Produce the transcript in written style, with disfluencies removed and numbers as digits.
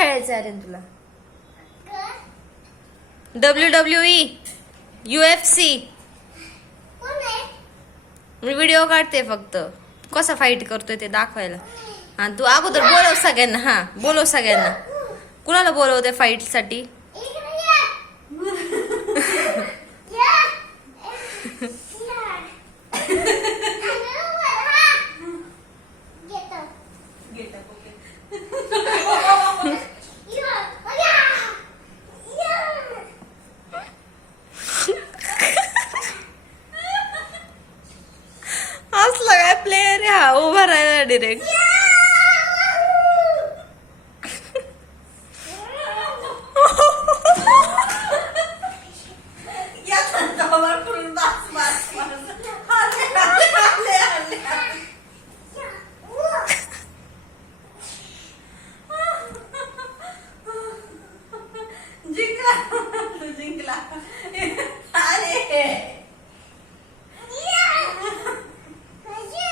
खेळायचं अरे तुला? WWE, UFC. मी व्हिडिओ काढते फक्त कसा फाईट करतोय ते दाखवायला. हा तू अगोदर बोलव सगळ्यांना. हा बोलव सगळ्यांना. कुणाला बोलवते फाईट साठी? असला काय प्लेयर हा उभा राहिला डिरेक्ट.